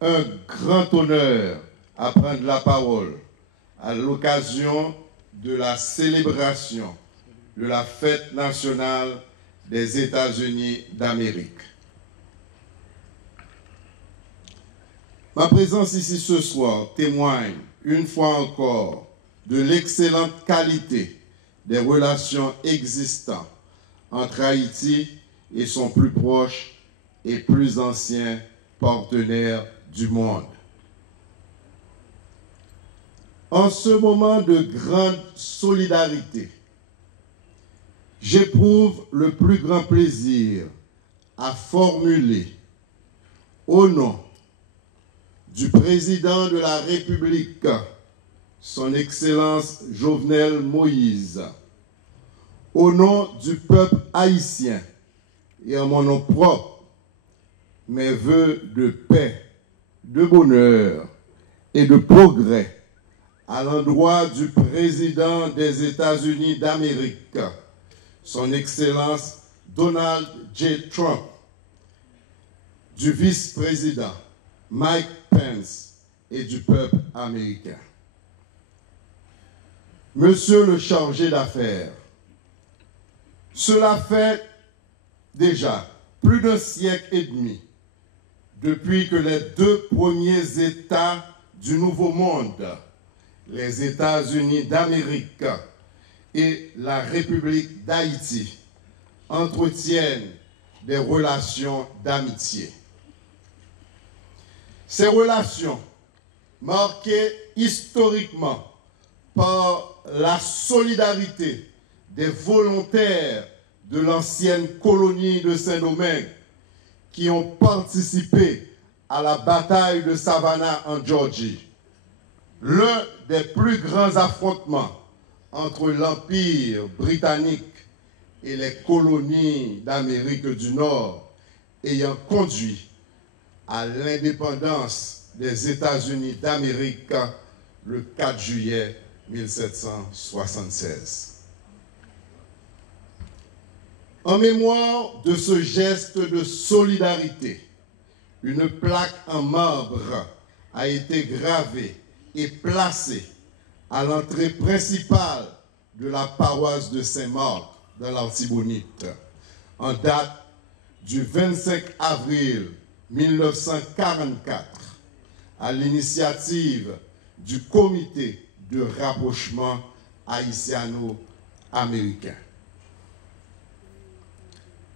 un grand honneur à prendre la parole à l'occasion de la célébration de la fête nationale des États-Unis d'Amérique. Ma présence ici ce soir témoigne une fois encore de l'excellente qualité des relations existantes entre Haïti et son plus proche et plus ancien partenaire du monde. En ce moment de grande solidarité, j'éprouve le plus grand plaisir à formuler au nom du président de la République, son Excellence Jovenel Moïse, au nom du peuple haïtien et en mon nom propre, mes vœux de paix, de bonheur et de progrès à l'endroit du président des États-Unis d'Amérique, son Excellence Donald J. Trump, du vice-président Mike Pence et du peuple américain. Monsieur le chargé d'affaires, cela fait déjà plus d'un siècle et demi depuis que les deux premiers États du Nouveau Monde, les États-Unis d'Amérique et la République d'Haïti, entretiennent des relations d'amitié. Ces relations, marquées historiquement par la solidarité des volontaires de l'ancienne colonie de Saint-Domingue qui ont participé à la bataille de Savannah en Georgie, l'un des plus grands affrontements entre l'Empire britannique et les colonies d'Amérique du Nord ayant conduit à l'indépendance des États-Unis d'Amérique le 4 juillet 1776. En mémoire de ce geste de solidarité, une plaque en marbre a été gravée et placée à l'entrée principale de la paroisse de Saint-Marc dans l'Artibonite, en date du 25 avril 1944, à l'initiative du Comité de rapprochement haïtiano-américain.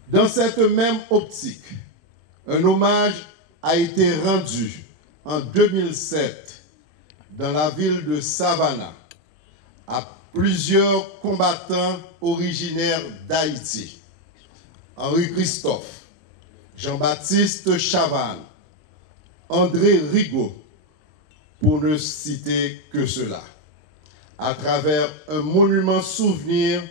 Dans cette même optique, un hommage a été rendu en 2007 dans la ville de Savannah à plusieurs combattants originaires d'Haïti: Henri Christophe, Jean-Baptiste Chavannes, André Rigaud, pour ne citer que cela, à travers un monument souvenir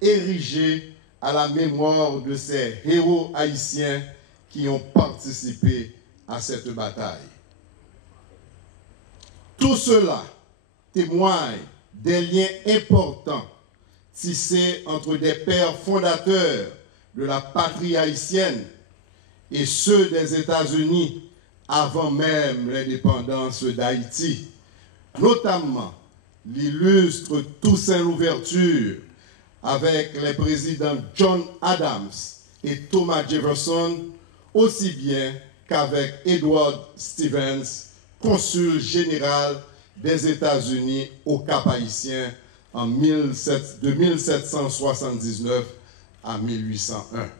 érigé à la mémoire de ces héros haïtiens qui ont participé à cette bataille. Tout cela témoigne des liens importants tissés entre des pères fondateurs de la patrie haïtienne et ceux des États-Unis avant même l'indépendance d'Haïti, notamment l'illustre Toussaint Louverture avec les présidents John Adams et Thomas Jefferson, aussi bien qu'avec Edward Stevens, consul général des États-Unis au Cap-Haïtien de 1779 à 1801.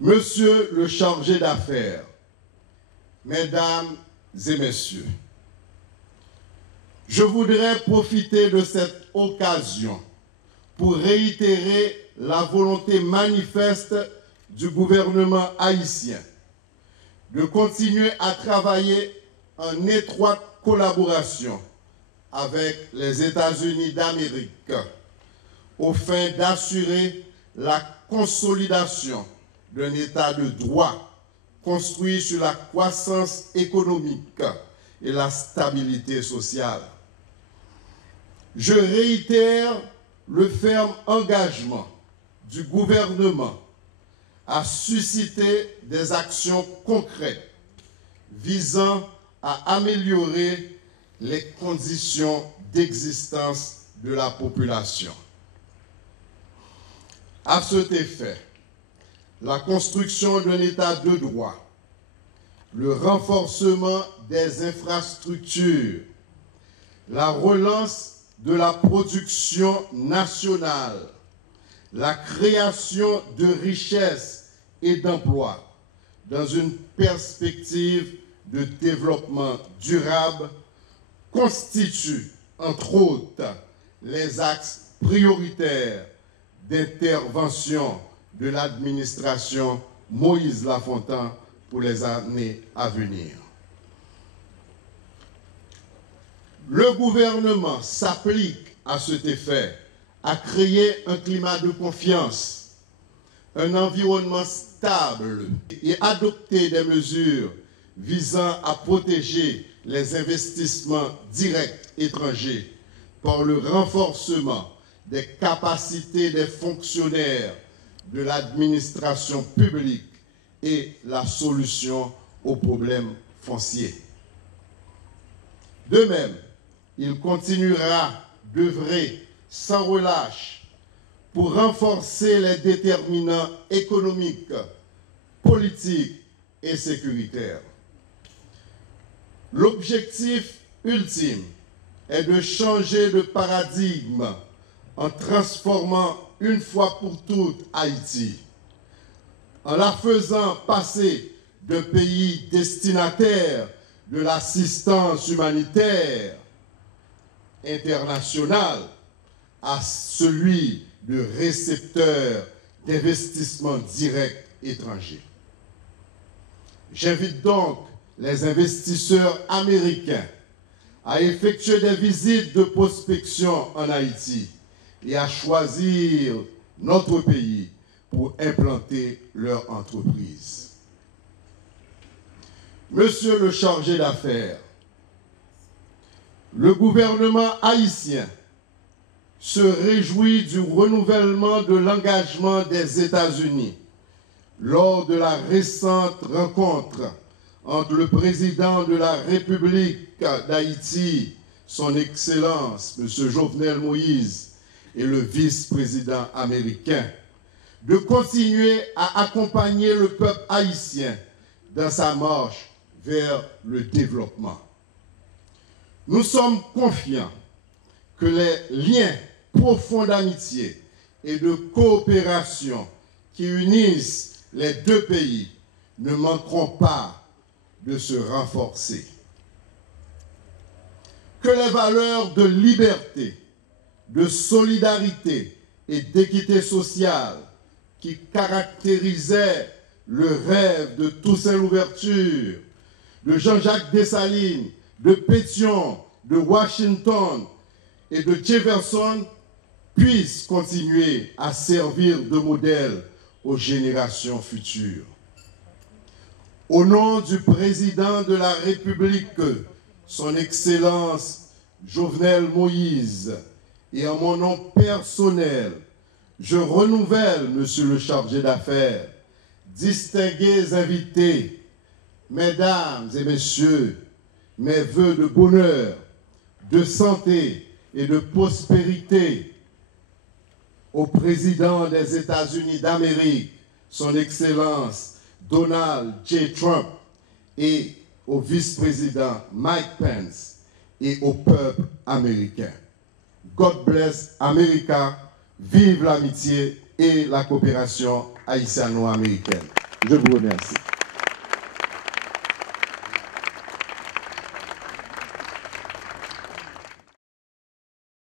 Monsieur le chargé d'affaires, mesdames et messieurs, je voudrais profiter de cette occasion pour réitérer la volonté manifeste du gouvernement haïtien de continuer à travailler en étroite collaboration avec les États-Unis d'Amérique au fin d'assurer la consolidation d'un État de droit construit sur la croissance économique et la stabilité sociale. Je réitère le ferme engagement du gouvernement à susciter des actions concrètes visant à améliorer les conditions d'existence de la population. À cet effet, la construction d'un État de droit, le renforcement des infrastructures, la relance de la production nationale, la création de richesses et d'emplois dans une perspective de développement durable constituent, entre autres, les axes prioritaires d'intervention de l'administration Moïse Lafontaine pour les années à venir. Le gouvernement s'applique à cet effet à créer un climat de confiance, un environnement stable et adopter des mesures visant à protéger les investissements directs étrangers par le renforcement des capacités des fonctionnaires de l'administration publique et la solution aux problèmes fonciers. De même, il continuera d'œuvrer sans relâche pour renforcer les déterminants économiques, politiques et sécuritaires. L'objectif ultime est de changer de paradigme en transformant une fois pour toutes Haïti, en la faisant passer d'un pays destinataire de l'assistance humanitaire internationale à celui de récepteur d'investissements directs étrangers. J'invite donc les investisseurs américains à effectuer des visites de prospection en Haïti et à choisir notre pays pour implanter leur entreprise. Monsieur le chargé d'affaires, le gouvernement haïtien se réjouit du renouvellement de l'engagement des États-Unis lors de la récente rencontre entre le président de la République d'Haïti, son Excellence, M. Jovenel Moïse, et le vice-président américain, de continuer à accompagner le peuple haïtien dans sa marche vers le développement. Nous sommes confiants que les liens profonds d'amitié et de coopération qui unissent les deux pays ne manqueront pas de se renforcer. Que les valeurs de liberté, de solidarité et d'équité sociale qui caractérisaient le rêve de Toussaint Louverture, de Jean-Jacques Dessalines, de Pétion, de Washington et de Jefferson puissent continuer à servir de modèle aux générations futures. Au nom du président de la République, son Excellence Jovenel Moïse, et en mon nom personnel, je renouvelle, Monsieur le chargé d'affaires, distingués invités, Mesdames et Messieurs, mes vœux de bonheur, de santé et de prospérité au président des États-Unis d'Amérique, son Excellence Donald J. Trump, et au vice-président Mike Pence et au peuple américain. God bless America, vive l'amitié et la coopération haïtiano-américaine. Je vous remercie.